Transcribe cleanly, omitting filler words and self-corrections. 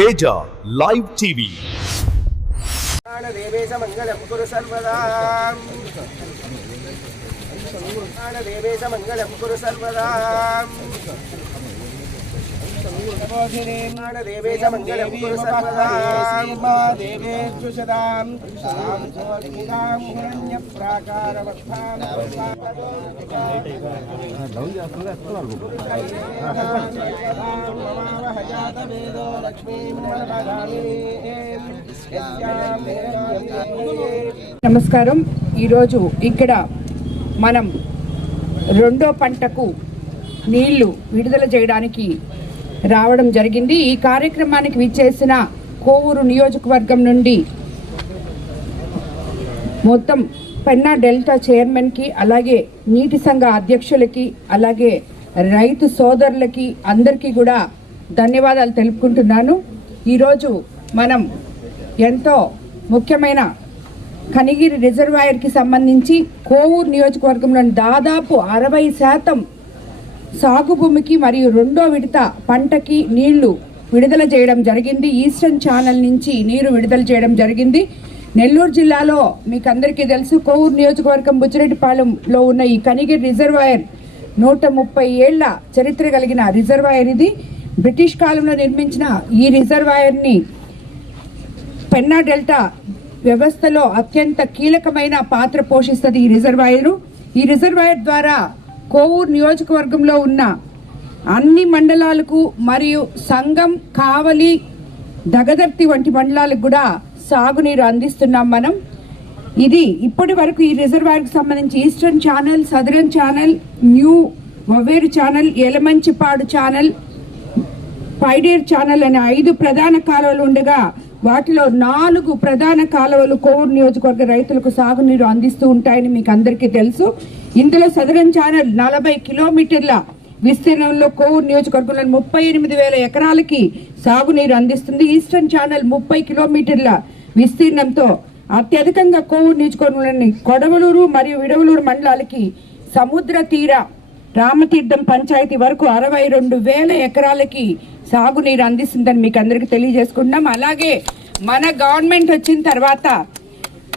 Teja live TV. దేవేశ మంగళం కురు సర్వదా దేవేశ మంగళం కురు సర్వదా దేవేశ మంగళం కురు సర్వదా దేవేషు సదాం సదాం సోర్మిదాం హిరణ్య ప్రాకారవక్షాం నమస్కారం. ఈరోజు ఇక్కడ మనం రెండో పంటకు నీళ్లు విడుదల చేయడానికి రావడం జరిగింది. ఈ కార్యక్రమానికి విచ్చేసిన కోవూరు నియోజకవర్గం నుండి మొత్తం పెన్నా డెల్టా చైర్మన్కి, అలాగే నీటి సంఘ అధ్యక్షులకి, అలాగే రైతు సోదరులకి అందరికీ కూడా ధన్యవాదాలు తెలుపుకుంటున్నాను. ఈరోజు మనం ఎంతో ముఖ్యమైన కనిగిరి రిజర్వాయర్కి సంబంధించి కోవూరు నియోజకవర్గంలోని దాదాపు 60% సాగు భూమికి మరియు రెండో విడత పంటకి నీళ్లు విడుదల చేయడం జరిగింది. ఈస్టర్న్ ఛానల్ నుంచి నీరు విడుదల చేయడం జరిగింది. నెల్లూరు జిల్లాలో మీకు అందరికీ తెలుసు, కోవూరు నియోజకవర్గం బుచ్చిరెడ్డిపాలెంలో ఉన్న ఈ కనిగిరి రిజర్వాయర్ 130 ఏళ్ల చరిత్ర కలిగిన రిజర్వాయర్. ఇది బ్రిటిష్ కాలంలో నిర్మించిన ఈ రిజర్వాయర్ని పెన్నా డెల్టా వ్యవస్థలో అత్యంత కీలకమైన పాత్ర పోషిస్తుంది ఈ రిజర్వాయర్. ఈ రిజర్వాయర్ ద్వారా కోవూరు నియోజకవర్గంలో ఉన్న అన్ని మండలాలకు మరియు సంగం, కావలి, దగదర్తి వంటి మండలాలకు కూడా సాగునీరు అందిస్తున్నాం మనం. ఇది ఇప్పటి వరకు ఈ రిజర్వాయర్కి సంబంధించి eastern channel, southern channel, new Vaveru channel, Elamanchipadu channel, పైడేర్ ఛానల్ అనే 5 ప్రధాన కాలువలు ఉండగా వాటిలో 4 ప్రధాన కాలువలు కోవూరు నియోజకవర్గ రైతులకు సాగునీరు అందిస్తూ ఉంటాయని మీకు అందరికీ తెలుసు. ఇందులో సదరన్ ఛానల్ 40 కిలోమీటర్ల విస్తీర్ణంలో కోవూరు నియోజకవర్గంలో 38,000 ఎకరాలకి సాగునీరు అందిస్తుంది. ఈస్టర్న్ ఛానల్ 30 కిలోమీటర్ల విస్తీర్ణంతో అత్యధికంగా కోవూరు నియోజకవర్గంలోని కొడవలూరు మరియు విడవలూరు మండలాలకి సముద్ర తీర రామతీర్థం పంచాయతీ వరకు 62,000 ఎకరాలకి సాగునీరు అందిస్తుందని మీకు అందరికీ తెలియజేసుకుంటున్నాం. అలాగే మన గవర్నమెంట్ వచ్చిన తర్వాత